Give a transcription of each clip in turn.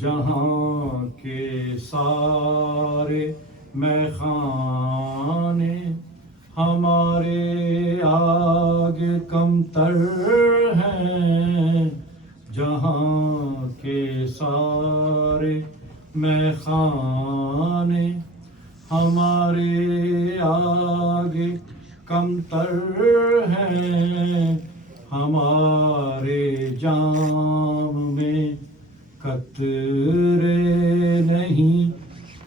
جہاں کے سارے میخانے ہمارے آگے کمتر ہیں، جہاں کے سارے میخانے ہمارے آگے کمتر ہیں، ہمارے جام میں قطرے نہیں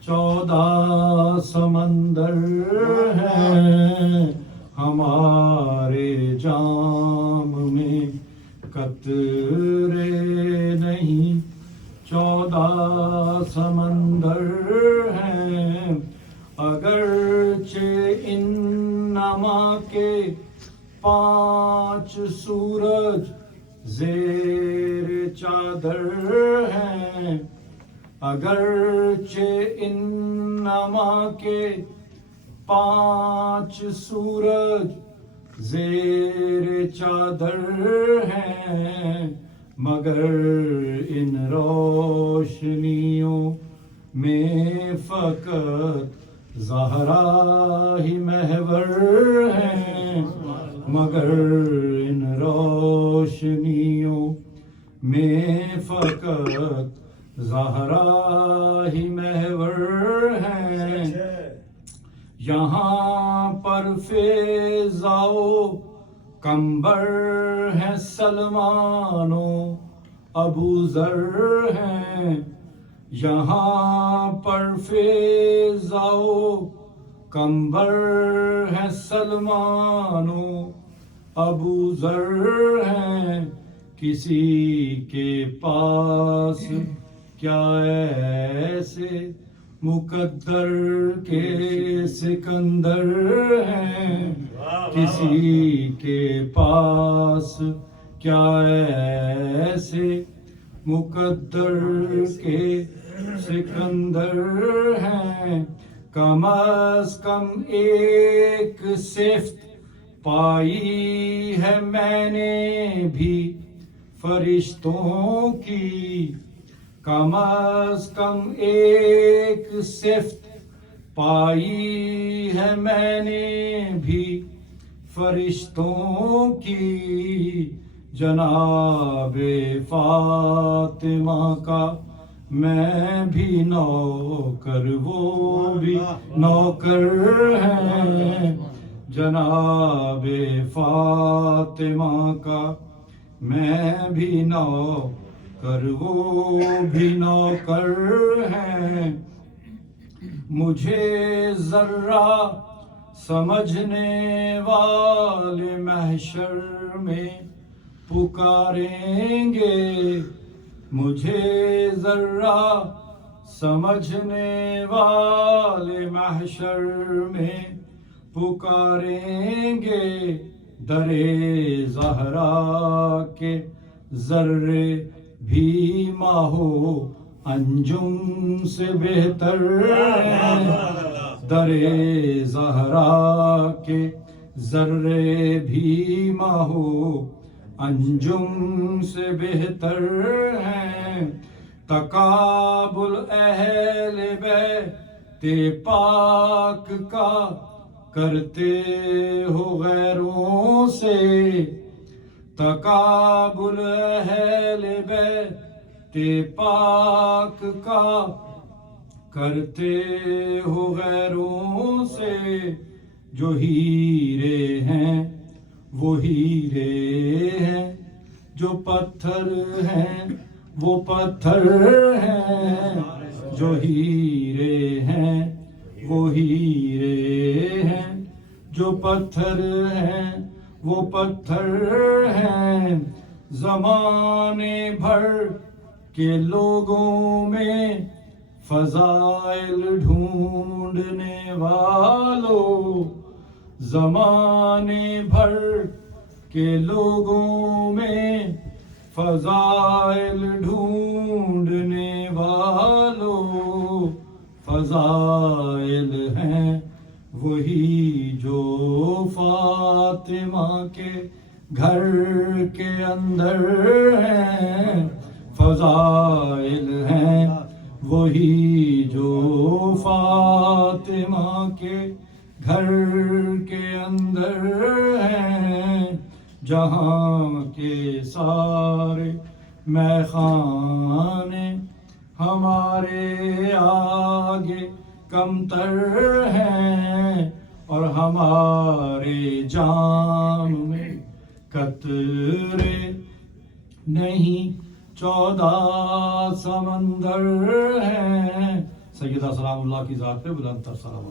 14 سمندر ہیں، ہمارے جام میں قطرے نہیں 14 سمندر ہیں، اگرچہ ان نما کے 5 سورج زیر چادر ہیں، اگرچہ ان نما کے 5 سورج زیر چادر ہیں، مگر ان روشنیوں میں فقط زہرا ہی محور ہیں، مگر ان روشنیوں میں فقط زہرا ہی محور ہیں، یہاں پر فیضا و کمبر ہیں، سلمان و ابو ذر ہیں، یہاں پر فیضا و کمبر ہیں، سلمان و ابو ذر ہیں، کسی کے پاس کیا ایسے مقدر کے سکندر ہیں، کسی کے پاس کیا ایسے مقدر کے سکندر ہیں، کم از کم ایک صفت پائی ہے میں نے بھی فرشتوں کی، کم از کم ایک صفت پائی ہے میں نے بھی فرشتوں کی، جناب فاطمہ کا میں بھی نوکر، وہ بھی نوکر ہیں، جناب فاطمہ کا میں بھی نوکر، وہ بھی نوکر ہیں، مجھے ذرہ سمجھنے والے محشر میں پکاریں گے، مجھے ذرہ سمجھنے والے محشر میں پکاریں گے، در زہرا کے ذرے بھی ماہ و انجم سے بہتر ہیں، در زہرا کے ذرے بھی ماہ و انجم سے بہتر ہیں، تقابل اہل بیت پاک کا کرتے ہو غیروں سے، تقابل اہل بیت پاک کا کرتے ہو غیروں سے، جو ہیرے ہیں وہ ہیرے ہیں، جو پتھر ہیں وہ پتھر ہیں، جو ہیرے ہیں وہ ہیرے ہیں، جو پتھر ہیں وہ پتھر ہیں، زمانے بھر کے لوگوں میں فضائل ڈھونڈنے والوں، زمانے بھر کے لوگوں میں فضائل ڈھونڈنے والوں، فضائل ہیں وہی جو فاطمہ کے گھر کے اندر ہیں، سارے میخانے ہمارے آگے کمتر ہیں، اور ہمارے جام میں قطرے نہیں 14 سمندر ہیں۔ سیدہ سلام اللہ کی ذات پہ بلند تر سلام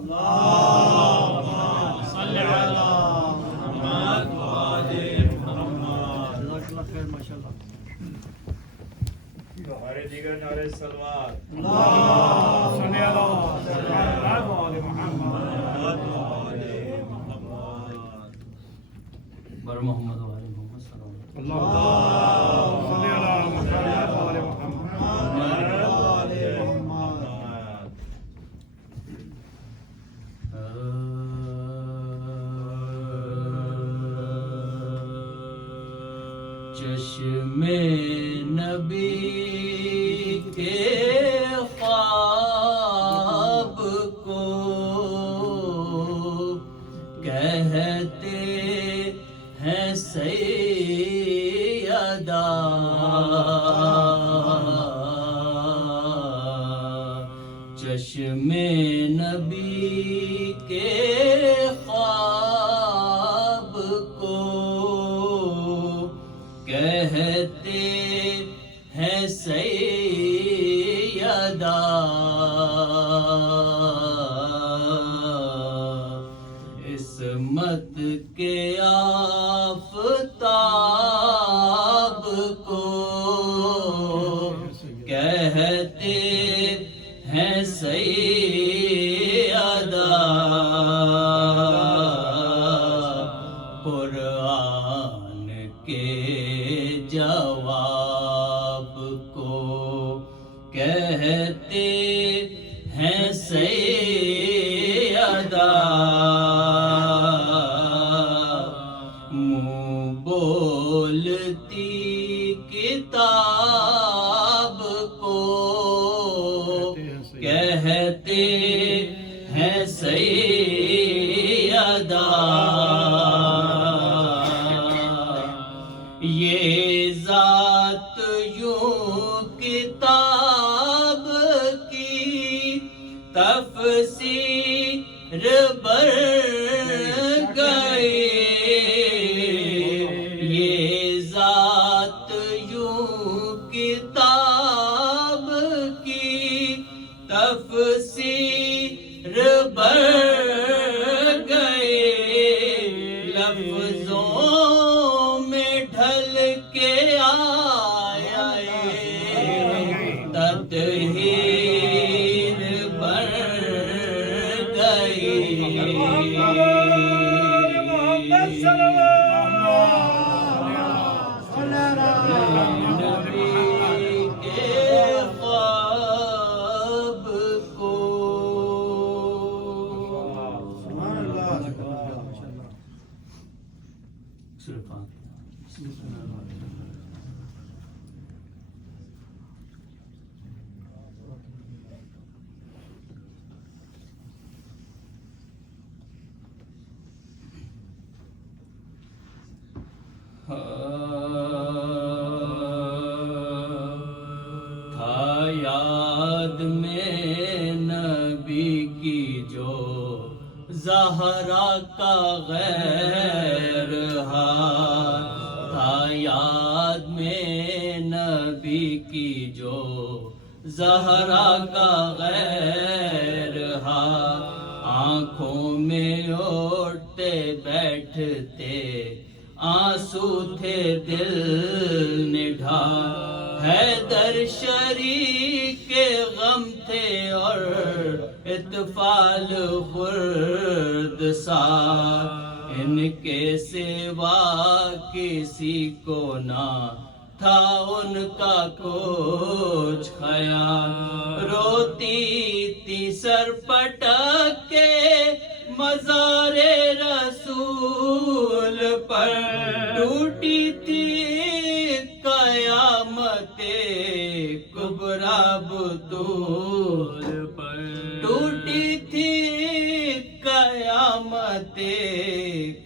ہمارے دیگر نعرے سلوات بر محمد و آل محمد سلام چشم نبی کے خواب کو کہتے ہیں سیدہ، چشم نبی کے خواب کو کہتے ہیں سیدہ، عصمت کے آفتاب کو کہتے ہیں سیدہ، قرآن کے جواب کو کہتے ہیں سیدہ، منہ بولتی کتاب کو کہتے ہیں سیدہ، یہ ذات یوں کتاب کی تفسیر بن گئی، یہ ذات یوں کتاب کی تفسیر بن گئی، لفظوں میں ڈھل کے آیا تطہیر بن گئی، نبی کے خواب کو تھا یاد میں نبی کی جو زہرا کا غیر ہاتھ، تھا یاد میں نبی کی جو زہرا کا غیر ہاتھ، آنکھوں میں اٹھتے بیٹھتے آنسو تھے دل نڈھال، حیدر شریک کے غم تھے اور اطفال خرد سار، ان کے سوا کسی کو نہ تھا ان کا کچھ خیال، روتی تھی سر پٹک کے مزار رسول پر، ٹوٹی تھی قیامت کبریٰ بطول پر، ٹوٹی تھی قیامت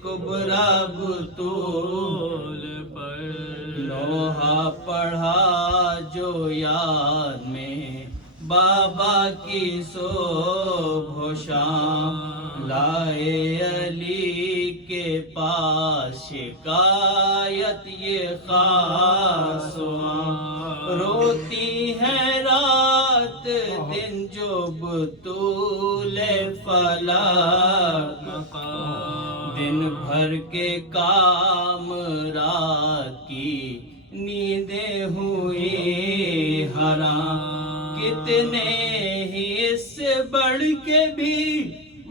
کبریٰ بطول پر، لوہا پڑھا جو یاد میں بابا کی صبح و شام، لائے علی کے پاس شکایت یہ خاص و عام، روتی ہے رات دن جو بطول فلک، دن بھر کے کام رات کی نیندیں ہوئی حرام، کتنے ہی اس سے بڑھ کے بھی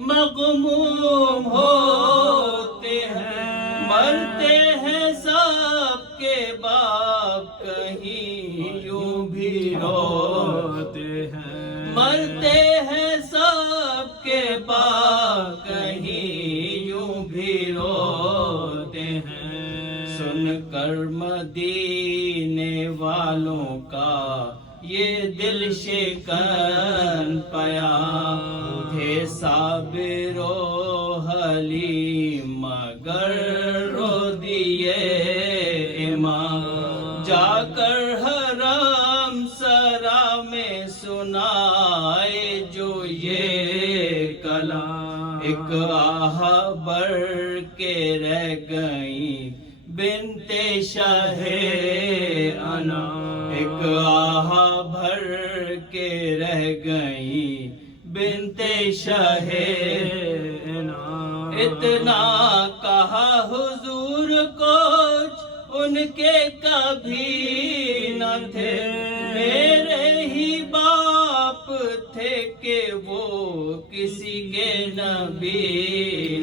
مغموم ہوتے ہیں، مرتے ہیں سب کے باپ کہیں یوں بھی روتے ہیں، مرتے ہیں سب کے باپ کہیں یوں بھی روتے ہیں، سن کر مدینے والوں کا یہ دل شکن پیام، تھے صابر و حلیم مگر رو دیے امام، جا کر حرم سرا میں سنائے جو یہ کلام، ایک آہ بھر کے رہ گئی بنت شاہ انام، ایک آہ بھر کے رہ گئی بنت شاہ انام، اتنا کہا حضور کچھ ان کے کبھی نہ تھے، میرے ہی باپ تھے کہ وہ کسی کے نبی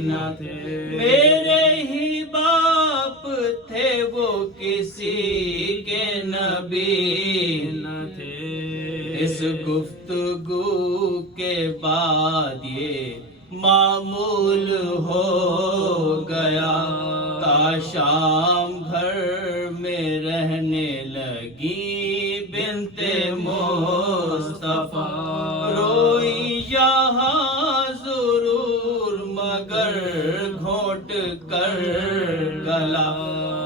نہ تھے، میرے ہی باپ تھے وہ کسی کے نبی نہ تھے، اس گفتگو کے بعد یہ معمول ہو گیا، تا شام گھر میں رہنے لگی بنت مصطفیٰ، روئی یہاں ضرور مگر گھونٹ کر گلا،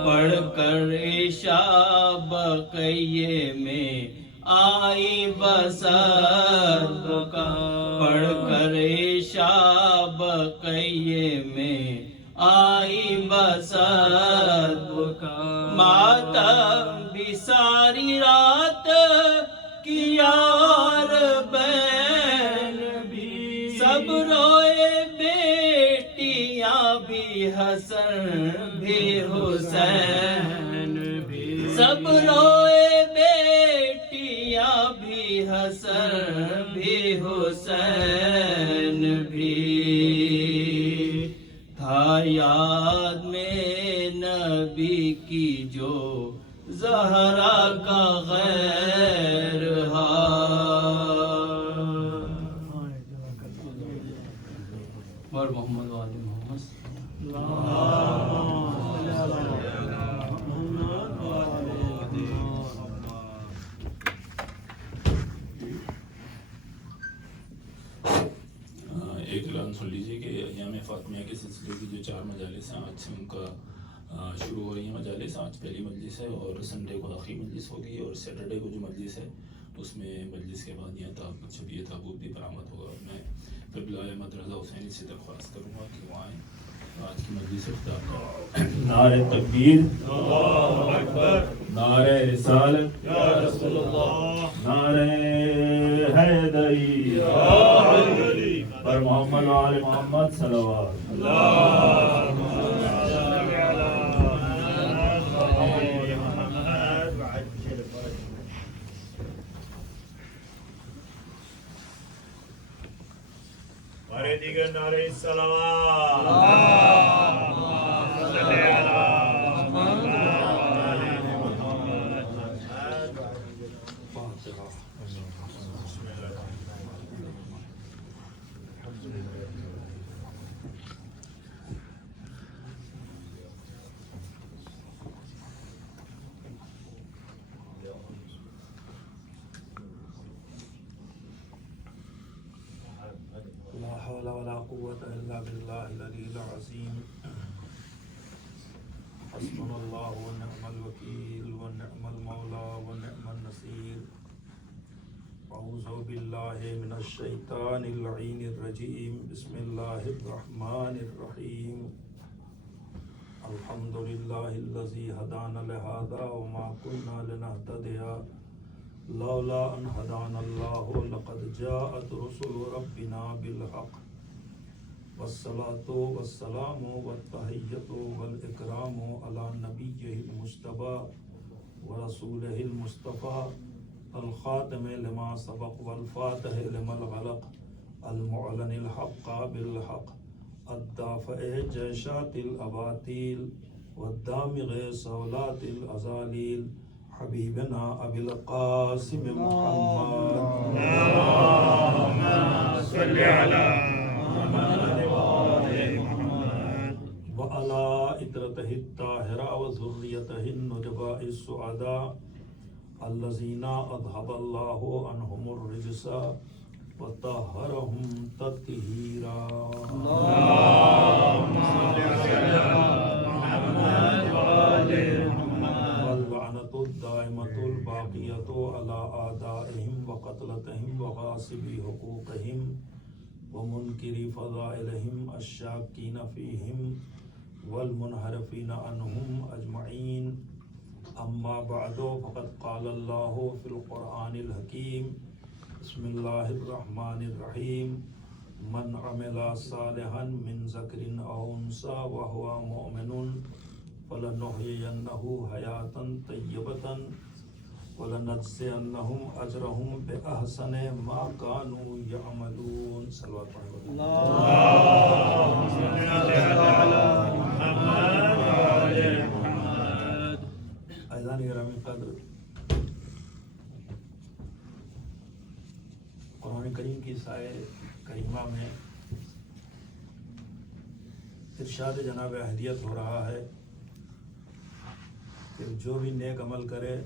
پڑھ کر عشاء بقیے میں آئی بسر بکا، پڑھ کر عشاء بقیے میں آئی بسر بکا، ماتم بھی ساری رات کیا اور بین بھی سب روئے، بیٹیاں بھی حسن بھی حسین بھی سب روئے، بیٹیاں بھی حسن بھی حسین بھی، تھا یاد میں نبی کی جو زہرا کا غیر اور محمد وآل محمد ایک اعلان سن لیجیے کہ ایام فاطمیہ کے سلسلے کی جو 4 مجالس ہیں آج سے ان کا شروع ہو رہی ہیں مجالس، آج پہلی مجلس ہے اور سنڈے کو آخری مجلس ہوگی، اور سیٹرڈے کو جو مجلس ہے اس میں مجلس کے بعد یہاں شبیہ تابوت بھی برآمد ہوگا۔ میں قبلہ احمد رضا حسینی سے درخواست کروں گا کہ وہ آئیں، آج کی مجلس اختتام کریں۔ نعرہ تکبیر، اللہ اکبر، نعرہ رسالت، یا رسول اللہ، نعرہ حیدری، یا علی، پر محمد و آل محمد صلوات اللہ۔ دیگر نعرہ الصلوات، اللهم صل علی محمد وعلى آل محمد۔ لا حول ولا قوة إلا بالله العلي العظيم حسبنا اللہ ونعم الوکیل ونعم المولا ونعم النصیر اعوذ باللہ من الشیطان اللعین الرجیم بسم اللہ الرحمن الرحیم الحمد للہ الذی ہدانا لہذا وما كنا لنہتدی لولا ان ہدانا اللہ لقد جاءت رسل ربنا بالحق والصلاة والسلام والتحیۃ والاکرام علی نبیہ المجتبی ورسولہ المصطفی الخاتم لما سبق والفاتح لما الغلق المعلن الحق بالحق الدافع جیشات الاباطیل والدامغ صولات الازالیل حبیبنا ابی القاسم محمد اللهم صل على محمد وآل محمد وعلى عطرته الطاهرة وذريته النجباء السعداء الذين أذهب الله عنهم الرجس وطهرهم تطهيرا اللهم صل على محمد وآل محمد واللعنة الدائمة الباقية على أعدائهم وقتلتهم وغاصبي حقوقهم ومنكري فضائلهم الشاكين فيهم والمنحرفين عنهم أجمعين اما بعد فقد قال اللہ فی القرآن الحکیم بسم اللہ الرحمن الرحیم من عمل صالحا من ذکر او انثى وهو مؤمن فلنحيينه حیاتا طیبة ولنجزینهم اجرهم باحسن ما كانوا يعملون صلوات اللهم صل على محمد وآل محمد عزیزان گرامی قدر، قرآن کریم کی سائے کریمہ میں ارشاد جناب اہلیت ہو رہا ہے کہ جو بھی نیک عمل کرے،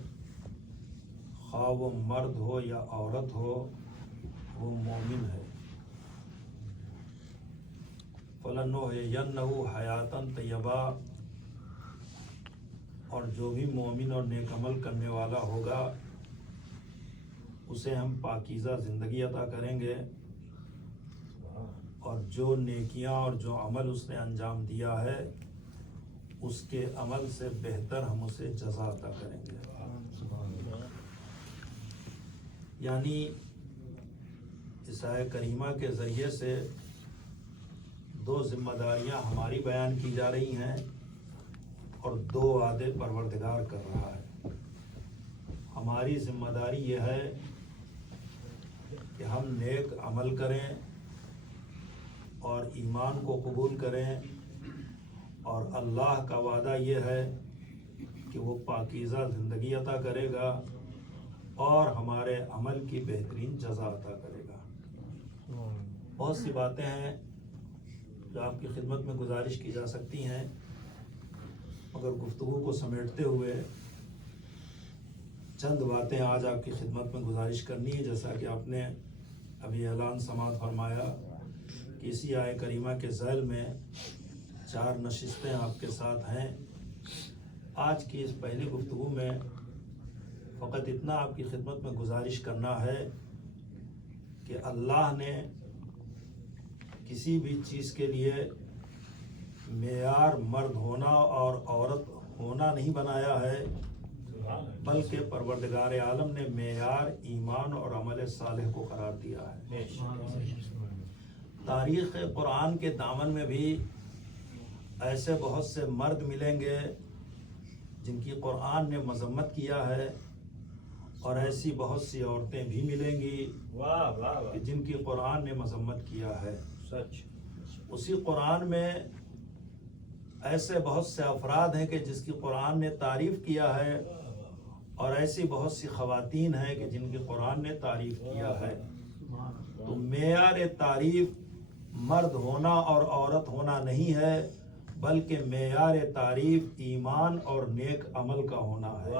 خواہ وہ مرد ہو یا عورت ہو، وہ مومن ہے۔ فَلَنُحْيِيَنَّهُ حَيَاةً طَيِّبَةً، اور جو بھی مومن اور نیک عمل کرنے والا ہوگا اسے ہم پاکیزہ زندگی عطا کریں گے، اور جو نیکیاں اور جو عمل اس نے انجام دیا ہے اس کے عمل سے بہتر ہم اسے جزا عطا کریں گے۔ یعنی اس آیہ کریمہ کے ذریعے سے دو ذمہ داریاں ہماری بیان کی جا رہی ہیں اور دو وعدے پروردگار کر رہا ہے۔ ہماری ذمہ داری یہ ہے کہ ہم نیک عمل کریں اور ایمان کو قبول کریں، اور اللہ کا وعدہ یہ ہے کہ وہ پاکیزہ زندگی عطا کرے گا اور ہمارے عمل کی بہترین جزا عطا کرے گا۔ بہت سی باتیں ہیں جو آپ کی خدمت میں گزارش کی جا سکتی ہیں، مگر گفتگو کو سمیٹتے ہوئے چند باتیں آج آپ کی خدمت میں گزارش کرنی ہے۔ جیسا کہ آپ نے ابھی اعلان سماعت فرمایا کہ اسی آیہ کریمہ کے ذیل میں 4 نشستیں آپ کے ساتھ ہیں۔ آج کی اس پہلی گفتگو میں فقط اتنا آپ کی خدمت میں گزارش کرنا ہے کہ اللہ نے کسی بھی چیز کے لیے معیار مرد ہونا اور عورت ہونا نہیں بنایا ہے، بلکہ پروردگار عالم نے معیار ایمان اور عمل صالح کو قرار دیا ہے۔ تاریخ قرآن کے دامن میں بھی ایسے بہت سے مرد ملیں گے جن کی قرآن نے مذمت کیا ہے، اور ایسی بہت سی عورتیں بھی ملیں گی کہ جن کی قرآن نے مذمت کیا ہے۔ اسی قرآن میں ایسے بہت سے افراد ہیں کہ جس کی قرآن نے تعریف کیا ہے، اور ایسی بہت سی خواتین ہیں کہ جن کی قرآن نے تعریف کیا ہے۔ تو معیار تعریف مرد ہونا اور عورت ہونا نہیں ہے، بلکہ معیار تعریف ایمان اور نیک عمل کا ہونا ہے۔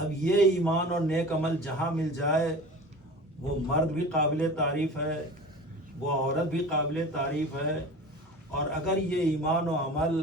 اب یہ ایمان اور نیک عمل جہاں مل جائے، وہ مرد بھی قابل تعریف ہے، وہ عورت بھی قابل تعریف ہے، اور اگر یہ ایمان و عمل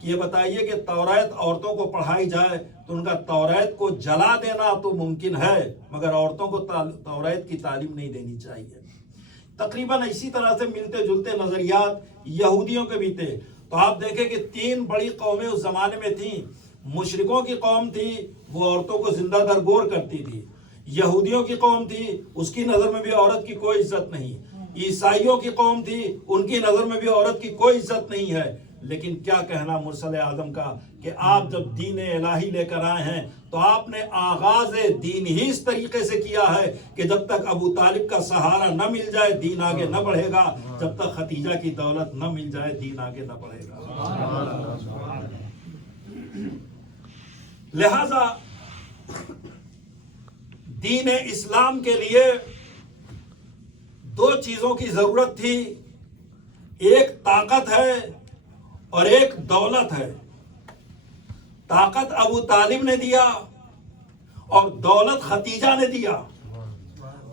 کہ یہ بتائیے کہ توریت عورتوں کو پڑھائی جائے تو ان کا توریت کو جلا دینا تو ممکن ہے، مگر عورتوں کو توریت کی تعلیم نہیں دینی چاہیے۔ تقریباً اسی طرح سے ملتے جلتے نظریات یہودیوں کے بھی تھے۔ تو آپ دیکھیں کہ 3 بڑی قومیں اس زمانے میں تھیں۔ مشرکوں کی قوم تھی، وہ عورتوں کو زندہ درگور کرتی تھی۔ یہودیوں کی قوم تھی، اس کی نظر میں بھی عورت کی کوئی عزت نہیں۔ عیسائیوں کی قوم تھی، ان کی نظر میں بھی عورت کی کوئی عزت نہیں ہے۔ لیکن کیا کہنا مرسل اعظم کا کہ آپ جب دین الہی لے کر آئے ہیں تو آپ نے آغاز دین ہی اس طریقے سے کیا ہے کہ جب تک ابو طالب کا سہارا نہ مل جائے دین آگے نہ بڑھے گا، جب تک ختیجہ کی دولت نہ مل جائے دین آگے نہ بڑھے گا۔ لہذا دین اسلام کے لیے 2 چیزوں کی ضرورت تھی، ایک طاقت ہے اور ایک دولت ہے۔ طاقت ابو طالب نے دیا اور دولت ختیجہ نے دیا۔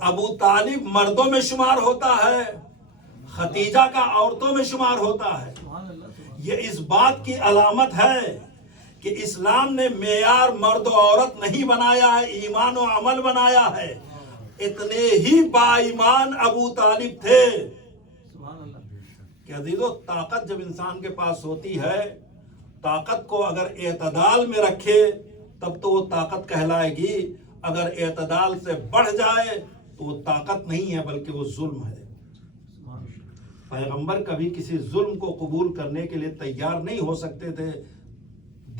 ابو طالب مردوں میں شمار ہوتا ہے، ختیجہ کا عورتوں میں شمار ہوتا ہے۔ یہ اس بات کی علامت ہے کہ اسلام نے معیار مرد و عورت نہیں بنایا ہے، ایمان و عمل بنایا ہے۔ اتنے ہی با ایمان ابو طالب تھے کہ عزیزو، طاقت جب انسان کے پاس ہوتی ہے، طاقت کو اگر اعتدال میں رکھے تب تو وہ طاقت کہلائے گی، اگر اعتدال سے بڑھ جائے تو وہ طاقت نہیں ہے بلکہ وہ ظلم ہے۔ پیغمبر کبھی کسی ظلم کو قبول کرنے کے لیے تیار نہیں ہو سکتے تھے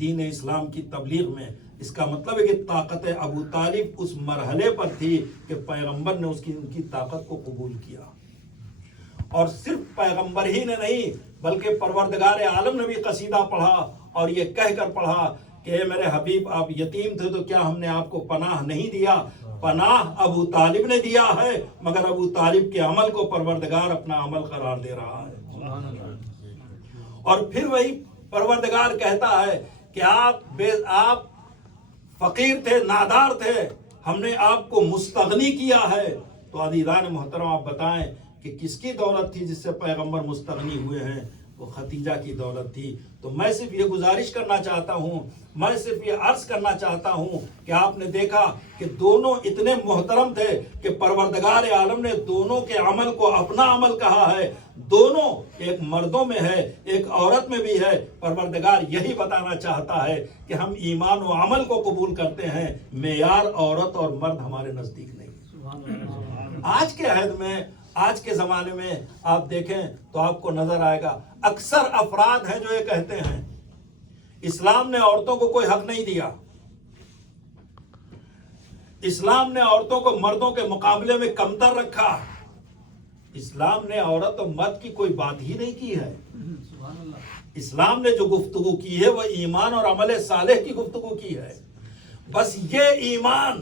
دین اسلام کی تبلیغ میں۔ اس کا مطلب ہے کہ طاقت ابو طالب اس مرحلے پر تھی کہ پیغمبر نے ان کی طاقت کو قبول کیا۔ اور صرف پیغمبر ہی نے نہیں بلکہ پروردگار عالم نے بھی قصیدہ پڑھا اور یہ کہہ کر پڑھا کہ اے میرے حبیب، آپ یتیم تھے تو کیا ہم نے آپ کو پناہ نہیں دیا؟ پناہ ابو طالب نے دیا ہے، مگر ابو طالب کے عمل کو پروردگار اپنا عمل قرار دے رہا ہے۔ اور پھر وہی پروردگار کہتا ہے کہ آپ فقیر تھے، نادار تھے، ہم نے آپ کو مستغنی کیا ہے۔ تو عزیزان محترم، آپ بتائیں کہ کس کی دولت تھی جس سے پیغمبر مستغنی ہوئے ہیں؟ وہ ختیجہ کی دولت تھی۔ تو میں صرف یہ گزارش کرنا چاہتا ہوں، میں صرف یہ عرض کرنا چاہتا ہوں کہ آپ نے دیکھا کہ دونوں اتنے محترم تھے کہ پروردگار عالم نے دونوں کے عمل کو اپنا عمل کہا ہے۔ دونوں، ایک مردوں میں ہے ایک عورت میں بھی ہے۔ پروردگار یہی بتانا چاہتا ہے کہ ہم ایمان و عمل کو قبول کرتے ہیں، معیار عورت اور مرد ہمارے نزدیک نہیں۔ آج کے عہد میں، آج کے زمانے میں آپ دیکھیں تو آپ کو نظر آئے گا اکثر افراد ہیں جو یہ کہتے ہیں اسلام نے عورتوں کو کوئی حق نہیں دیا، اسلام نے عورتوں کو مردوں کے مقابلے میں کمتر رکھا، اسلام نے عورت اور مرد کی کوئی بات ہی نہیں کی ہے۔ اسلام نے جو گفتگو کی ہے وہ ایمان اور عمل صالح کی گفتگو کی ہے۔ بس یہ ایمان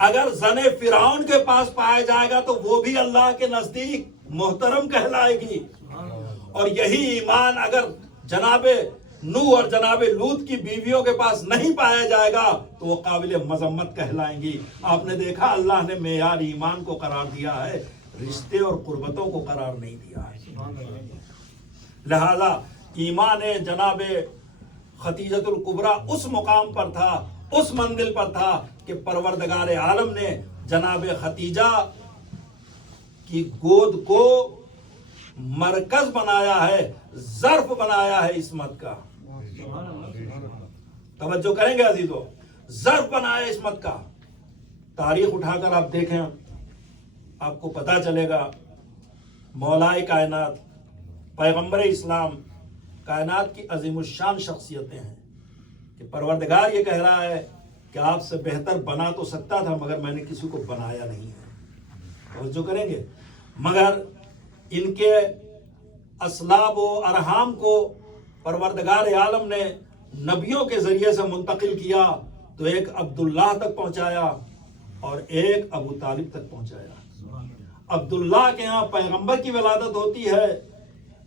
اگر زن فرعون کے پاس پایا جائے گا تو وہ بھی اللہ کے نزدیک محترم کہلائے گی، اور یہی ایمان اگر جناب نوح اور جناب لوط کی بیویوں کے پاس نہیں پایا جائے گا تو وہ قابل مذمت کہلائیں گی۔ آپ نے دیکھا اللہ نے معیار ایمان کو قرار دیا ہے، رشتے اور قربتوں کو قرار نہیں دیا ہے۔ لہذا ایمان جناب ختیجۃ الکبریٰ اس مقام پر تھا، اس منزل پر تھا کہ پروردگار عالم نے جناب ختیجہ کی گود کو مرکز بنایا ہے، ظرف بنایا ہے عصمت کا۔ توجہ کریں گے عزیزو، ظرف بنایا عصمت کا۔ تاریخ اٹھا کر آپ دیکھیں، آپ کو پتہ چلے گا مولائے کائنات پیغمبر اسلام کائنات کی عظیم الشان شخصیتیں ہیں کہ پروردگار یہ کہہ رہا ہے کہ آپ سے بہتر بنا تو سکتا تھا مگر میں نے کسی کو بنایا نہیں ہے۔ توجہ کریں گے، مگر ان کے اسلاب و ارحام کو پروردگار عالم نے نبیوں کے ذریعے سے منتقل کیا، تو ایک عبداللہ تک پہنچایا اور ایک ابو طالب تک پہنچایا۔ عبداللہ کے ہاں پیغمبر کی ولادت ہوتی ہے،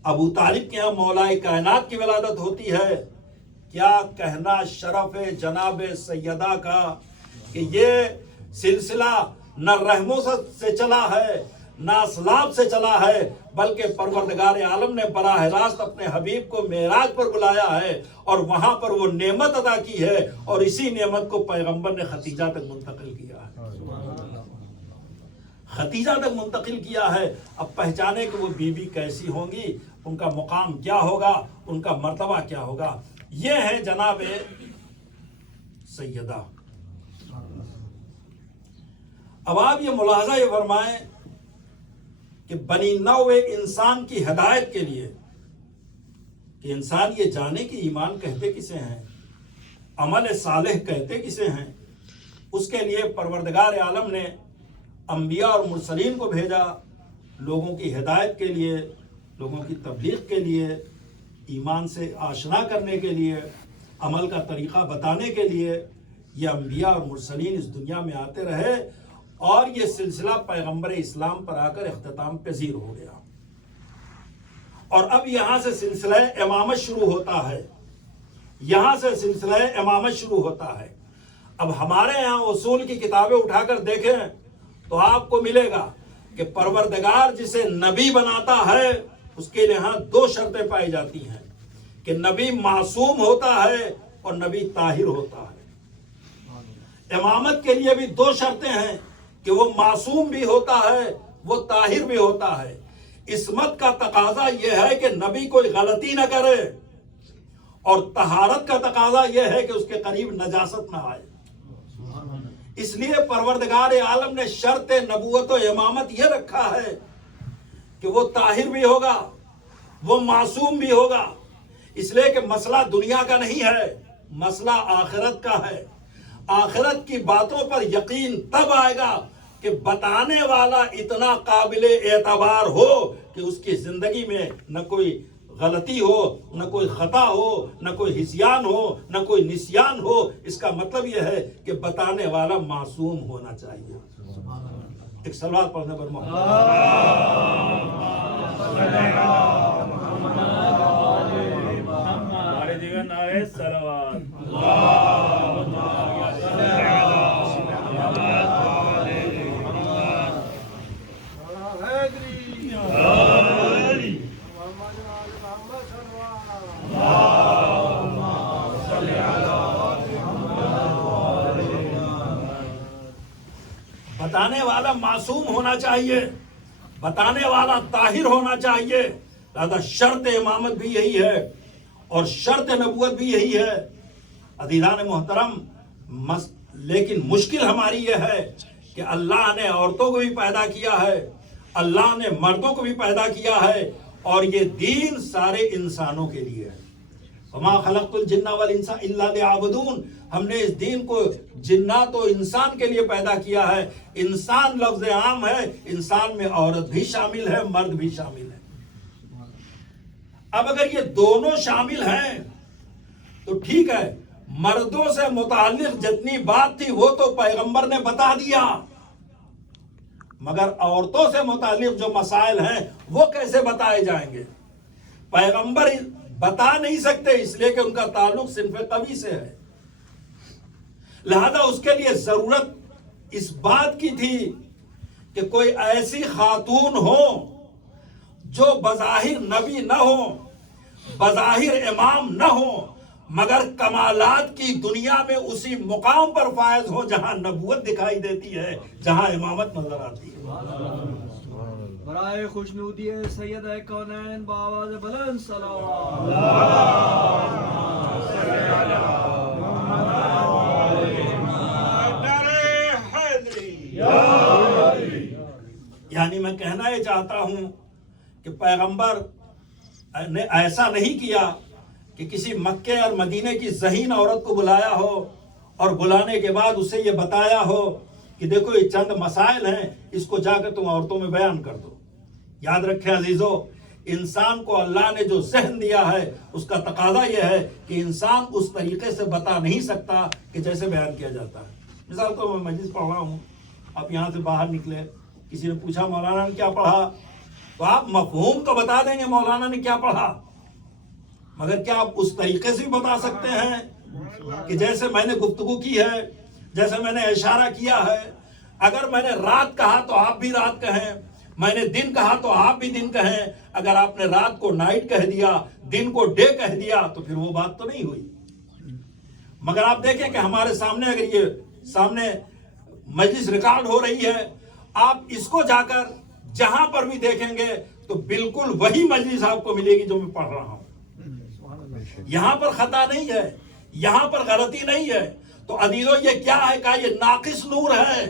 ابو طالب کے ہاں مولائے کائنات کی ولادت ہوتی ہے۔ کیا کہنا شرف جناب سیدہ کا کہ یہ سلسلہ نہ رحموں سے چلا ہے، نہ اسلاف سے چلا ہے، بلکہ پروردگار عالم نے براہ راست اپنے حبیب کو معراج پر بلایا ہے اور وہاں پر وہ نعمت عطا کی ہے، اور اسی نعمت کو پیغمبر نے ختیجہ تک منتقل کیا ہے، ختیجہ تک منتقل کیا ہے۔ اب پہچانے کہ وہ بیوی کیسی ہوں گی، ان کا مقام کیا ہوگا، ان کا مرتبہ کیا ہوگا۔ یہ ہے جناب سیدہ۔ اب آپ یہ ملاحظہ یہ فرمائیں کہ بنی نوع انسان کی ہدایت کے لیے کہ انسان یہ جانے کہ ایمان کہتے کسے ہیں، عمل صالح کہتے کسے ہیں، اس کے لیے پروردگار عالم نے انبیاء اور مرسلین کو بھیجا، لوگوں کی ہدایت کے لیے، لوگوں کی تبلیغ کے لیے، ایمان سے آشنا کرنے کے لیے، عمل کا طریقہ بتانے کے لیے۔ یہ انبیاء اور مرسلین اس دنیا میں آتے رہے اور یہ سلسلہ پیغمبر اسلام پر آ کر اختتام پذیر ہو گیا، اور اب یہاں سے سلسلہ امامت شروع ہوتا ہے، یہاں سے سلسلہ امامت شروع ہوتا ہے۔ اب ہمارے یہاں اصول کی کتابیں اٹھا کر دیکھیں تو آپ کو ملے گا کہ پروردگار جسے نبی بناتا ہے اس کے یہاں دو شرطیں پائی جاتی ہیں کہ نبی معصوم ہوتا ہے اور نبی طاہر ہوتا ہے۔ امامت کے لیے بھی دو شرطیں ہیں کہ وہ معصوم بھی ہوتا ہے، وہ طاہر بھی ہوتا ہے۔ عصمت کا تقاضا یہ ہے کہ نبی کوئی غلطی نہ کرے، اور طہارت کا تقاضا یہ ہے کہ اس کے قریب نجاست نہ آئے۔ اس لیے پروردگار عالم نے شرط نبوت و امامت یہ رکھا ہے کہ وہ طاہر بھی ہوگا، وہ معصوم بھی ہوگا، اس لیے کہ مسئلہ دنیا کا نہیں ہے، مسئلہ آخرت کا ہے۔ آخرت کی باتوں پر یقین تب آئے گا کہ بتانے والا اتنا قابل اعتبار ہو کہ اس کی زندگی میں نہ کوئی غلطی ہو، نہ کوئی خطا ہو، نہ کوئی ہسیان ہو، نہ کوئی نسیان ہو۔ اس کا مطلب یہ ہے کہ بتانے والا معصوم ہونا چاہیے۔ ایک صلوات پڑھنے پر محمد ہمارے جگہ نعرہ صلوات۔ بتانے والا معصوم ہونا چاہیے، بتانے والا طاہر ہونا چاہیے۔ لہذا شرط امامت بھی یہی ہے اور شرط نبوت بھی یہی ہے۔ عزیزان محترم، لیکن مشکل ہماری یہ ہے کہ اللہ نے عورتوں کو بھی پیدا کیا ہے، اللہ نے مردوں کو بھی پیدا کیا ہے، اور یہ دین سارے انسانوں کے لیے ہے۔ وما خلقت الجن والانس الا لیعبدون، ہم نے اس دین کو جنات و انسان کے لیے پیدا کیا ہے۔ انسان لفظ عام ہے، انسان میں عورت بھی شامل ہے، مرد بھی شامل ہے۔ اب اگر یہ دونوں شامل ہیں تو ٹھیک ہے، مردوں سے متعلق جتنی بات تھی وہ تو پیغمبر نے بتا دیا، مگر عورتوں سے متعلق جو مسائل ہیں وہ کیسے بتائے جائیں گے؟ پیغمبر بتا نہیں سکتے، اس لیے کہ ان کا تعلق صنف قوی سے ہے۔ لہذا اس کے لیے ضرورت اس بات کی تھی کہ کوئی ایسی خاتون ہو جو بظاہر نبی نہ ہو، بظاہر امام نہ ہو، مگر کمالات کی دنیا میں اسی مقام پر فائز ہو جہاں نبوت دکھائی دیتی ہے، جہاں امامت نظر آتی ہے۔ برائے خوشنودی سید کونین بآواز بلند صلوات۔ یعنی میں کہنا یہ چاہتا ہوں کہ پیغمبر نے ایسا نہیں کیا کہ کسی مکے اور مدینے کی ذہین عورت کو بلایا ہو اور بلانے کے بعد اسے یہ بتایا ہو کہ دیکھو یہ چند مسائل ہیں، اس کو جا کر تم عورتوں میں بیان کر دو۔ یاد رکھیں عزیزو، انسان کو اللہ نے جو ذہن دیا ہے اس کا تقاضا یہ ہے کہ انسان اس طریقے سے بتا نہیں سکتا کہ جیسے بیان کیا جاتا ہے۔ مثال تو میں مجلس پڑھ رہا ہوں، آپ یہاں سے باہر نکلے، کسی نے پوچھا مولانا نے کیا پڑھا، تو آپ مفہوم تو بتا دیں گے مولانا نے کیا پڑھا، مگر کیا آپ اس طریقے سے بھی بتا سکتے ہیں کہ جیسے میں نے گفتگو کی ہے، جیسے میں نے اشارہ کیا ہے؟ اگر میں نے رات کہا تو آپ بھی رات کہیں، میں نے دن کہا تو آپ بھی دن کہیں، اگر آپ نے رات کو نائٹ کہہ دیا، دن کو ڈے کہہ دیا تو پھر وہ بات تو نہیں ہوئی۔ مگر آپ دیکھیں کہ ہمارے سامنے اگر یہ سامنے مجلس ریکارڈ ہو رہی ہے، آپ اس کو جا کر جہاں پر بھی دیکھیں گے تو بالکل وہی مجلس آپ کو ملے گی جو میں پڑھ رہا ہوں۔ یہاں پر خطا نہیں ہے، یہاں پر غلطی نہیں ہے۔ تو عزیزو یہ کیا ہے؟ کہ یہ ناقص نور ہے۔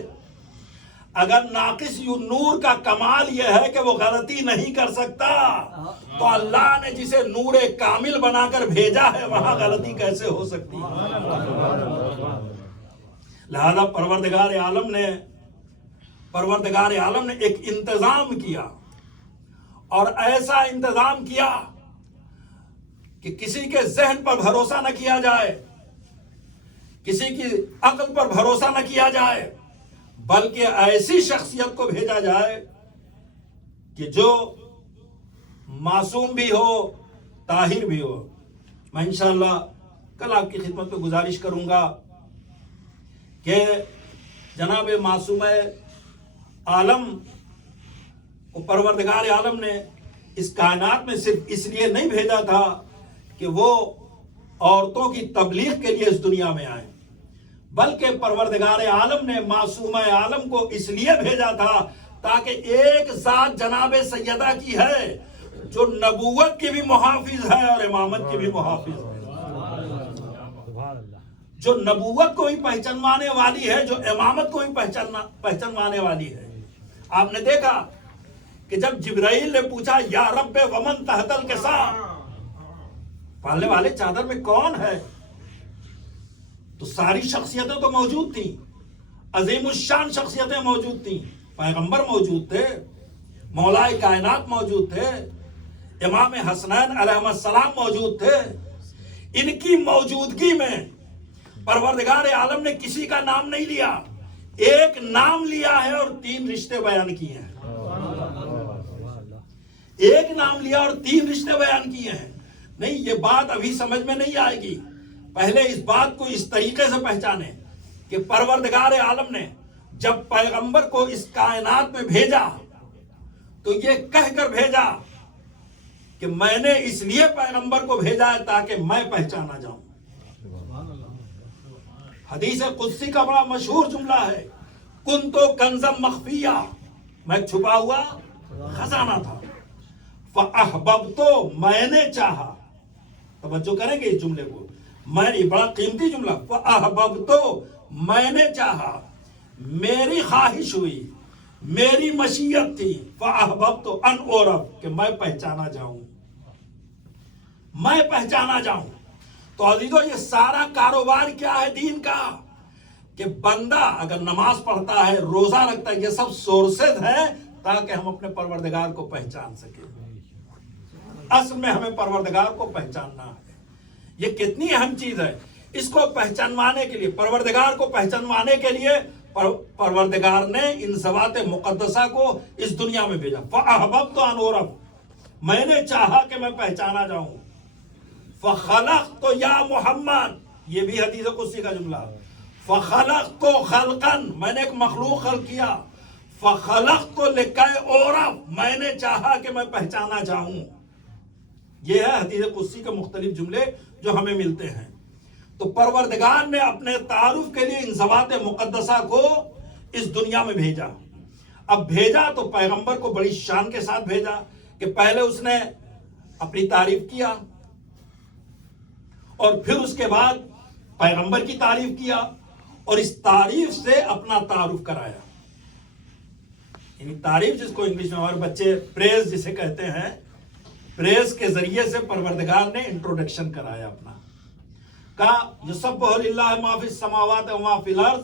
اگر ناقص نور کا کمال یہ ہے کہ وہ غلطی نہیں کر سکتا، تو اللہ نے جسے نور کامل بنا کر بھیجا ہے وہاں غلطی کیسے ہو سکتی ہے؟ لہذا پروردگار عالم نے ایک انتظام کیا، اور ایسا انتظام کیا کہ کسی کے ذہن پر بھروسہ نہ کیا جائے، کسی کی عقل پر بھروسہ نہ کیا جائے، بلکہ ایسی شخصیت کو بھیجا جائے کہ جو معصوم بھی ہو، طاہر بھی ہو۔ میں انشاءاللہ کل آپ کی خدمت میں گزارش کروں گا کہ جناب معصوم عالم کو پروردگار عالم نے اس کائنات میں صرف اس لیے نہیں بھیجا تھا کہ وہ عورتوں کی تبلیغ کے لیے اس دنیا میں آئے، بلکہ پروردگار عالم نے معصوم عالم کو اس لیے بھیجا تھا تاکہ ایک ذات جناب سیدہ کی ہے جو نبوت کی بھی محافظ ہے اور امامت کی بھی محافظ ہے، جو نبوت کو بھی پہچانوانے والی ہے، جو امامت کو بھی پہچانوانے والی ہے۔ آپ نے دیکھا کہ جب جبرائیل نے پوچھا یا رب ومن تحت الکسا، پالنے والے چادر میں کون ہے؟ تو ساری شخصیتیں تو موجود تھیں، عظیم الشان شخصیتیں موجود تھیں، پیغمبر موجود تھے، مولائے کائنات موجود تھے، امام حسنین علیہ السلام موجود تھے۔ ان کی موجودگی میں پروردگار عالم نے کسی کا نام نہیں لیا، ایک نام لیا ہے اور 3 رشتے بیان کیے ہیں۔ ایک نام لیا اور 3 رشتے بیان کیے ہیں۔ نہیں، یہ بات ابھی سمجھ میں نہیں آئے گی، پہلے اس بات کو اس طریقے سے پہچانے کہ پروردگار عالم نے جب پیغمبر کو اس کائنات میں بھیجا تو یہ کہہ کر بھیجا کہ میں نے اس لیے پیغمبر کو بھیجا ہے تاکہ میں پہچانا جاؤں۔ حدیث قدسی کا بڑا مشہور جملہ ہے، کنتو کنزم مخفیہ، میں چھپا ہوا خزانہ تھا، فاحببتو، میں نے چاہا، توجہ کریں گے اس جملے کو، یہ بڑا قیمتی جملہ، فاحببتو، میں نے چاہا، میری خواہش ہوئی، میری مشیت تھی، فاحببتو ان اعرف، کہ میں پہچانا جاؤں، میں پہچانا جاؤں۔ تو عزیزو یہ سارا کاروبار کیا ہے دین کا؟ کہ بندہ اگر نماز پڑھتا ہے، روزہ رکھتا ہے، یہ سب سورسز ہیں تاکہ ہم اپنے پروردگار کو پہچان سکیں۔ اصل میں ہمیں پروردگار کو پہچاننا ہے۔ یہ کتنی اہم چیز ہے، اس کو پہچانوانے کے لیے، پروردگار کو پہچانوانے کے لیے پروردگار نے ان ذوات مقدسہ کو اس دنیا میں بھیجا۔ فَأَحْبَبْتُ أَنْ أُعْرَفَ، میں نے چاہا کہ میں پہچانا جاؤں۔ فَخَلَقْتُ يَا مُحَمَّد، یہ بھی حدیث قدسی کا جملہ، فَخَلَقْتُ خَلْقًا، میں نے ایک مخلوق خلق کیا، فَخَلَقْتُ لِكَيْ أُعْرَفَ، میں نے چاہا کہ میں پہچانا جاؤں۔ یہ ہے حدیث قدسی کے مختلف جملے جو ہمیں ملتے ہیں۔ تو پروردگار نے اپنے تعارف کے لیے ان ذوات مقدسہ کو اس دنیا میں بھیجا۔ اب بھیجا تو پیغمبر کو بڑی شان کے ساتھ بھیجا کہ پہلے اس نے اپنی تعریف کیا اور پھر اس کے بعد پیغمبر کی تعریف کیا اور اس تعریف سے اپنا تعارف کرایا۔ یعنی تعریف جس کو انگلش میں ہمارے بچے پریز جسے کہتے ہیں، پریز کے ذریعے سے پروردگار نے انٹروڈکشن کرایا اپنا، کہا یسبح للہ ما فی السماوات و ما فی الارض،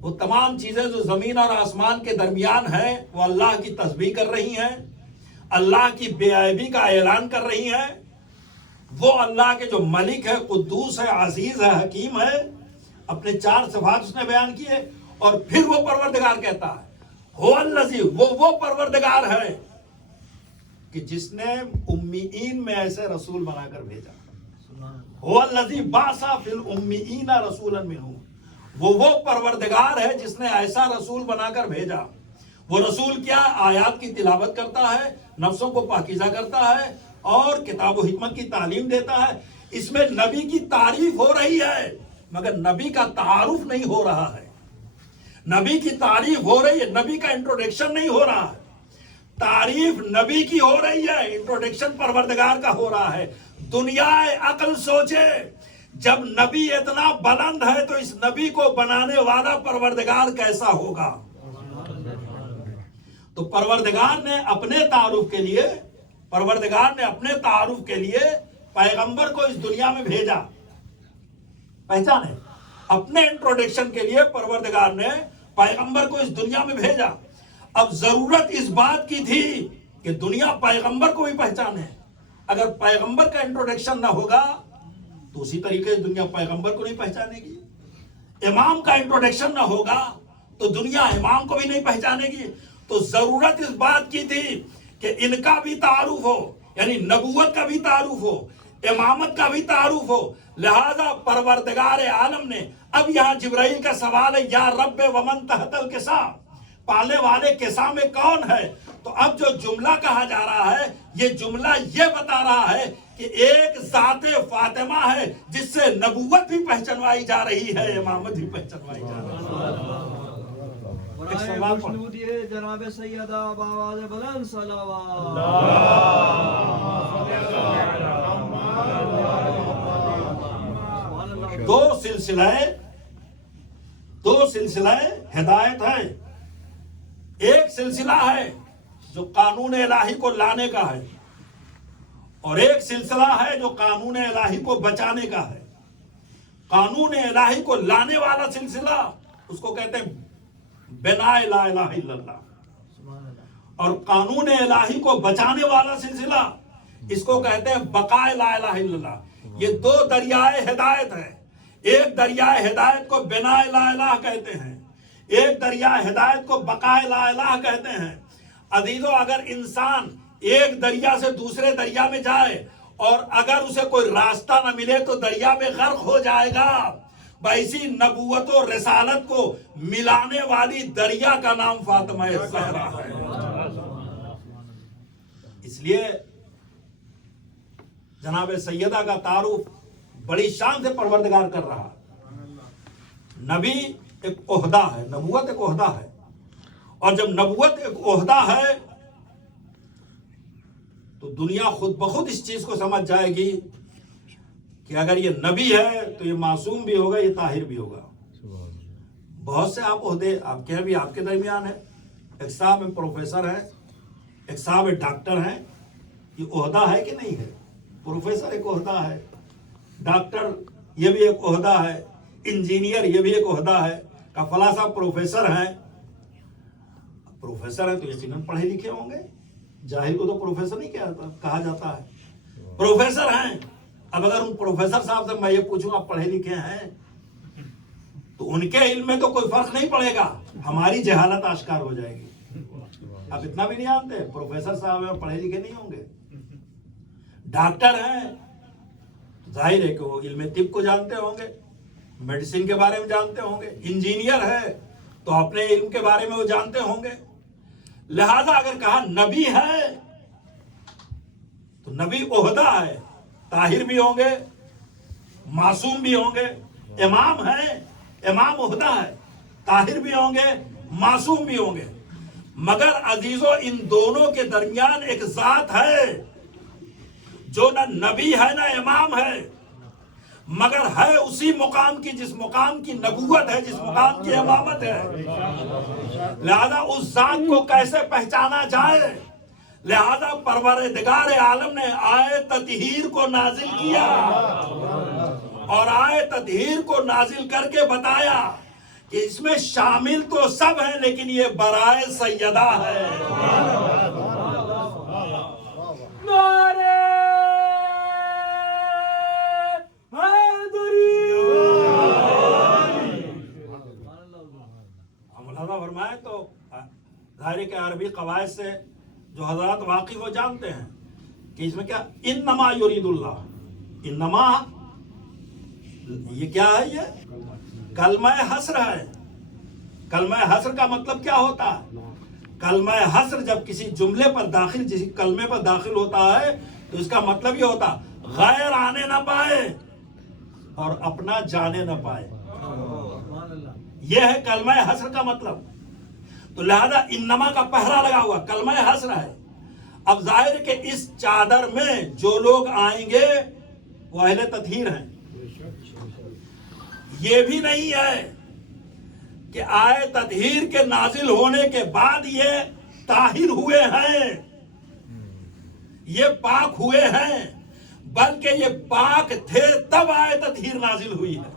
وہ تمام چیزیں جو زمین اور آسمان کے درمیان ہیں وہ اللہ کی تسبیح کر رہی ہیں، اللہ کی بے عیبی کا اعلان کر رہی ہیں۔ وہ اللہ کے جو ملک ہے، قدوس ہے، عزیز ہے، حکیم ہے، اپنے 4 صفات اس نے بیان کیے، اور پھر وہ پروردگار کہتا ہے هو الذی، وہ پروردگار ہے کہ جس نے امیین میں ایسے رسول بنا کر بھیجا۔ هو الذی بعث فی الامیین رسولا منہم، وہ پروردگار ہے جس نے ایسا رسول بنا کر بھیجا۔ وہ رسول کیا آیات کی تلاوت کرتا ہے، نفسوں کو پاکیزہ کرتا ہے اور کتاب و حکمت کی تعلیم دیتا ہے. اس میں نبی کی تعریف ہو رہی ہے مگر نبی کا تعارف نہیں ہو رہا ہے. نبی کی تعریف ہو رہی ہے، نبی کا انٹروڈکشن نہیں ہو رہا ہے. تعریف نبی کی ہو رہی ہے، انٹروڈکشن پروردگار کا ہو رہا ہے. دنیا عقل سوچے، جب نبی اتنا بلند ہے تو اس نبی کو بنانے والا پروردگار کیسا ہوگا. تو پروردگار نے اپنے تعارف کے لیے پیغمبر کو اس دنیا میں بھیجا. پہچانے اپنے انٹروڈکشن کے لیے پروردگار نے پیغمبر کو اس دنیا میں بھیجا. اب ضرورت اس بات کی تھی کہ دنیا پیغمبر کو بھی پہچانے. اگر پیغمبر کا انٹروڈکشن نہ ہوگا تو اسی طریقے سے دنیا پیغمبر کو نہیں پہچانے گی. امام کا انٹروڈکشن نہ ہوگا تو دنیا امام کو بھی نہیں پہچانے گی. تو ضرورت اس بات کی تھی کہ ان کا بھی تعارف ہو، یعنی نبوت کا بھی تعارف ہو، امامت کا بھی تعارف ہو. لہذا پروردگار عالم نے، اب یہاں جبرائیل کا سوال ہے یا رب ومن تحت الکسا، پالنے والے کسا میں کون ہے. تو اب جو جملہ کہا جا رہا ہے یہ جملہ یہ بتا رہا ہے کہ ایک ذات فاطمہ ہے جس سے نبوت بھی پہچنوائی جا رہی ہے، امامت بھی پہچنوائی جا رہی ہے. برائے خوشنودی جناب سیدہ بآواز بلند صلوات. دو سلسلہ ہدایت ہے. ایک سلسلہ ہے جو قانون الہی کو لانے کا ہے اور ایک سلسلہ ہے جو قانون الہی کو بچانے کا ہے. قانون الہی کو لانے والا سلسلہ اس کو کہتے ہیں بنا لا الہ الا اللہ، اور قانون الہی کو بچانے والا سلسلہ اس کو کہتے ہیں بقاء لا الہ الا اللہ. یہ دو دریائے ہدایت ہیں. ایک دریائے ہدایت کو بنا لا الہ کہتے ہیں، ایک دریائے ہدایت کو بقاء لا الہ کہتے ہیں. عزیزو، اگر انسان ایک دریا سے دوسرے دریا میں جائے اور اگر اسے کوئی راستہ نہ ملے تو دریا میں غرق ہو جائے گا. ایسی نبوت و رسالت کو ملانے والی دریا کا نام فاطمہ الزہرا ہے. اس لیے جناب سیدہ کا تعارف بڑی شان سے پروردگار کر رہا. نبی ایک عہدہ ہے، نبوت ایک عہدہ ہے، اور جب نبوت ایک عہدہ ہے تو دنیا خود بخود اس چیز کو سمجھ جائے گی کہ اگر یہ نبی ہے تو یہ معصوم بھی ہوگا، یہ طاہر بھی ہوگا. بہت سے آپ عہدے آپ کے درمیان ہیں. ایک صاحب پروفیسر ہیں، ایک صاحب ڈاکٹر ہیں. یہ عہدہ ہے کہ نہیں ہے؟ پروفیسر ایک عہدہ ہے، ڈاکٹر یہ بھی ایک عہدہ ہے، انجینئر یہ بھی ایک عہدہ ہے. کہ فلاں صاحب پروفیسر ہیں. پروفیسر ہیں تو یقیناً پڑھے لکھے ہوں گے. جاہل کو تو پروفیسر نہیں کہا جاتا ہے. پروفیسر ہیں. اب اگر ان پروفیسر صاحب سے میں یہ پوچھوں آپ پڑھے لکھے ہیں تو ان کے علم میں تو کوئی فرق نہیں پڑے گا، ہماری جہالت آشکار ہو جائے گی. آپ اتنا بھی نہیں جانتے پروفیسر صاحب ہیں پڑھے لکھے نہیں ہوں گے. ڈاکٹر ہیں ظاہر ہے کہ وہ علم طب کو جانتے ہوں گے، میڈیسن کے بارے میں جانتے ہوں گے. انجینئر ہے تو اپنے علم کے بارے میں وہ جانتے ہوں گے. لہذا اگر کہا نبی ہے تو نبی عہدہ ہے، طاہر بھی ہوں گے، معصوم بھی ہوں گے. امام ہے، امام عہدہ ہے، طاہر بھی ہوں گے، معصوم بھی ہوں گے. مگر عزیزو ان دونوں کے درمیان ایک ذات ہے جو نہ نبی ہے نہ امام ہے، مگر ہے اسی مقام کی جس مقام کی نبوت ہے، جس مقام کی امامت ہے. لہذا اس ذات کو کیسے پہچانا جائے؟ لہذا پروردگار عالم نے آئے تطہیر کو نازل کیا اور آئے تطہیر کو نازل کر کے بتایا کہ اس میں شامل تو سب ہیں لیکن یہ برائے سیدہ ہے. فرمائے تو ظاہر کہ عربی قواعد سے جو حضرات واقف وہ جانتے ہیں کہ اس میں کیا انما یرید اللہ. انما یہ کیا ہے؟ یہ کلمہ حصر ہے. کلمہ حصر کا مطلب کیا ہوتا ہے؟ کلمہ حسر جب کسی جملے پر داخل، کسی کلمے پر داخل ہوتا ہے تو اس کا مطلب یہ ہوتا غیر آنے نہ پائے اور اپنا جانے نہ پائے. یہ ہے کلمہ حسر کا مطلب. تو لہذا انما کا پہرا لگا ہوا کلمہ حسر ہے. اب ظاہر کہ اس چادر میں جو لوگ آئیں گے وہ اہل تطہیر ہیں. یہ بھی نہیں ہے کہ آئے تطہیر کے نازل ہونے کے بعد یہ طاہر ہوئے ہیں، یہ پاک ہوئے ہیں، بلکہ یہ پاک تھے تب آئے تطہیر نازل ہوئی ہے.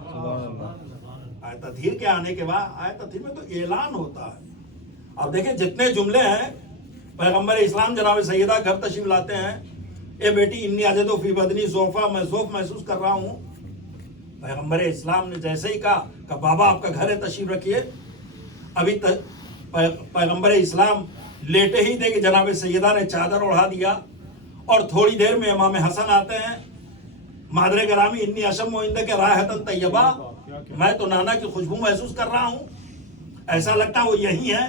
آئے تطہیر کے آنے کے بعد آئے تطہیر میں تو اعلان ہوتا ہے. اب دیکھیں جتنے جملے ہیں پیغمبر اسلام جناب سیدہ گھر تشریف لاتے ہیں، اے بیٹی انی اجدو فی بدنی ضعفا، میں ضعف محسوس کر رہا ہوں. پیغمبر اسلام نے جیسے ہی کہا کہ بابا آپ کا گھر ہے تشریف رکھیے، ابھی پیغمبر اسلام لیٹے ہی دے کہ جناب سیدہ نے چادر اڑا دیا، اور تھوڑی دیر میں امام حسن آتے ہیں. مادر گرامی انی اشم عندک رائحۃ طیبہ، میں تو نانا کی خوشبو محسوس کر رہا ہوں، ایسا لگتا ہے وہ یہی ہے.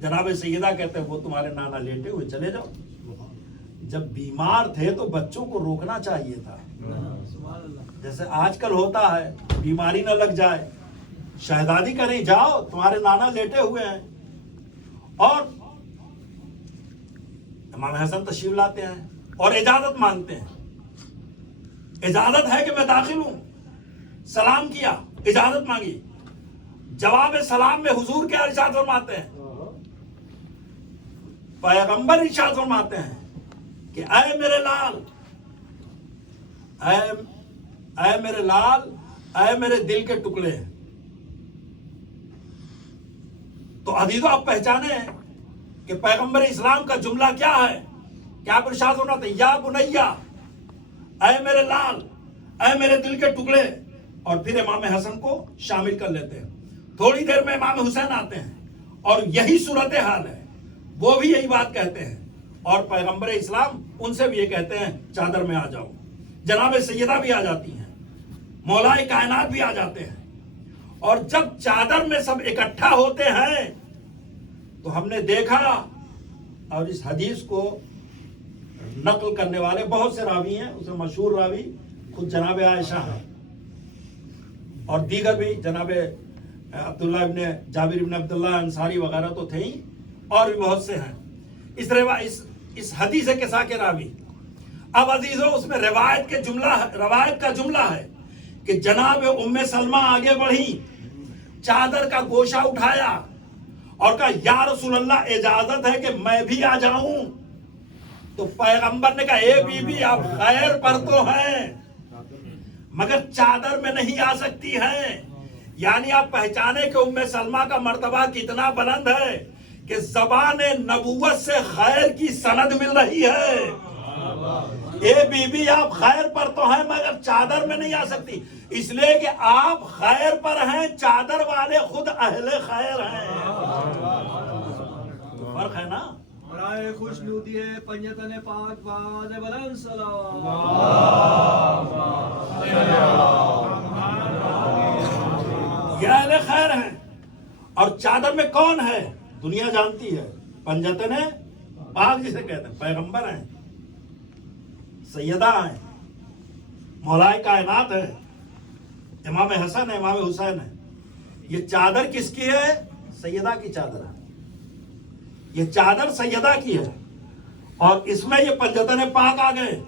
جناب سیدہ کہتے ہیں وہ تمہارے نانا لیٹے ہوئے، چلے جاؤ. جب بیمار تھے تو بچوں کو روکنا چاہیے تھا، جیسے آج کل ہوتا ہے بیماری نہ لگ جائے، شہزادی کریں جاؤ تمہارے نانا لیٹے ہوئے ہیں. اور امام حسن تشریف لاتے ہیں اور اجازت مانگتے ہیں. اجازت ہے کہ میں داخل ہوں. سلام کیا، اجازت مانگی. جواب سلام میں حضور کیا ارشاد فرماتے ہیں؟ پیغمبر ارشاد فرماتے ہیں کہ اے میرے لال، اے میرے لال، اے میرے دل کے ٹکڑے. تو عزیزو آپ پہچانے کہ پیغمبر اسلام کا جملہ کیا ہے؟ کیا ارشاد ہونا تھا؟ یا بنیا، اے میرے لال، اے میرے دل کے ٹکڑے. اور پھر امام حسن کو شامل کر لیتے ہیں. تھوڑی دیر میں امام حسین آتے ہیں اور یہی صورتحال ہے، وہ بھی یہی بات کہتے ہیں. اور پیغمبر اسلام ان سے بھی یہ کہتے ہیں چادر میں آ جاؤ. جناب سیدہ بھی آ جاتی ہیں، مولائے کائنات بھی آ جاتے ہیں. اور جب چادر میں سب اکٹھا ہوتے ہیں تو ہم نے دیکھا، اور اس حدیث کو نقل کرنے والے بہت سے راوی ہیں، اس میں مشہور راوی خود جناب عائشہ ہیں اور دیگر بھی جناب عبداللہ ابن جابر ابن عبداللہ انصاری وغیرہ تو تھے ہی، اور بھی بہت سے ہیں. اس حدیث قصہ کے راوی. اب عزیزو اس میں روایت کا جملہ ہے کہ جناب ام سلمہ آگے بڑھی، چادر کا گوشہ اٹھایا اور کہا یا رسول اللہ اجازت ہے کہ میں بھی آ جاؤں. تو پیغمبر نے کہا اے بی بی آپ خیر پر تو ہیں مگر چادر میں نہیں آ سکتی ہیں. یعنی آپ پہچانے کہ ام سلمہ کا مرتبہ کتنا بلند ہے کہ زبان نبوت سے خیر کی سند مل رہی ہے. اے بی بی آپ خیر پر تو ہیں مگر چادر میں نہیں آ سکتی، اس لیے کہ آپ خیر پر ہیں، چادر والے خود اہل خیر ہیں. فرق ہے نا. برائے خوش نودی پنجتن پاک باد بلند سلام. یہ اہل خیر ہیں. اور چادر میں کون ہے دنیا جانتی ہے، پنجتن پاک جسے کہتے ہیں، پیغمبر ہیں، سیدہ ہیں، مولائے کائنات ہے، امام حسن ہے، امام حسین ہے. یہ چادر کس کی ہے؟ سیدہ کی چادر ہے. یہ چادر سیدہ کی ہے اور اس میں یہ پنجتن پاک آ گئے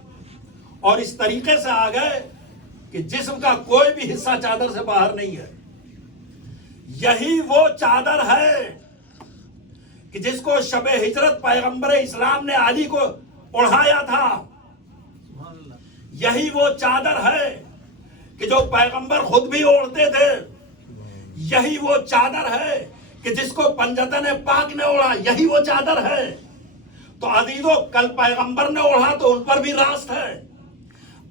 اور اس طریقے سے آ گئے کہ جسم کا کوئی بھی حصہ چادر سے باہر نہیں ہے. یہی وہ چادر ہے کہ جس کو شب ہجرت پیغمبر اسلام نے علی کو اڑھایا تھا. یہی وہ چادر ہے کہ جو پیغمبر خود بھی اوڑھتے تھے. یہی وہ چادر ہے کہ جس کو پنجتن پاک نے اوڑھا. یہی وہ چادر ہے. تو عزیزو کل پیغمبر نے اوڑھا تو ان پر بھی راست ہے،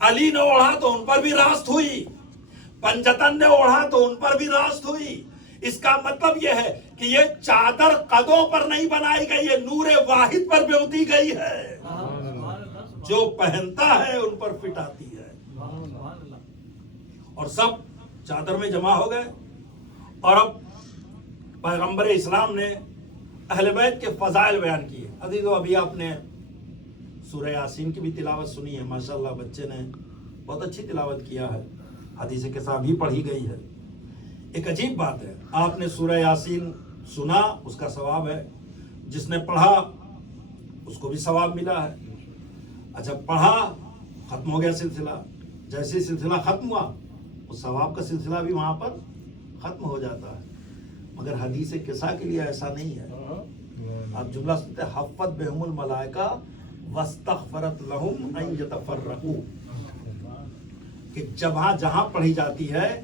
علی نے اوڑھا تو ان پر بھی راست ہوئی، پنجتن نے اوڑھا تو ان پر بھی راست ہوئی. اس کا مطلب یہ ہے کہ یہ چادر قدوں پر نہیں بنائی گئی، یہ نور واحد پر بیوتی گئی ہے. جو پہنتا ہے ان پر فٹ آتی ہے. اور سب چادر میں جمع ہو گئے. اور اب پیغمبر اسلام نے اہل بیت کے فضائل بیان کیے. عزیزو ابھی آپ نے سورہ یاسین کی بھی تلاوت سنی ہے. ماشاءاللہ بچے نے بہت اچھی تلاوت کیا ہے. حدیث کے ساتھ بھی پڑھی گئی ہے. ایک عجیب بات ہے, آپ نے سورہ یاسین سنا اس کا ثواب ہے, جس نے پڑھا اس کو بھی ثواب ملا ہے. اچھا پڑھا ختم ہو گیا سلسلہ, جیسے سلسلہ ختم ہوا اس ثواب کا سلسلہ بھی وہاں پر ختم ہو جاتا ہے. مگر حدیث قصہ کے لیے ایسا نہیں ہے. آپ جملہ سنتے ہیں حفت بہم الملائکہ واستغفرت لہم ان یتفرقوا, کہ جہاں پڑھی جاتی ہے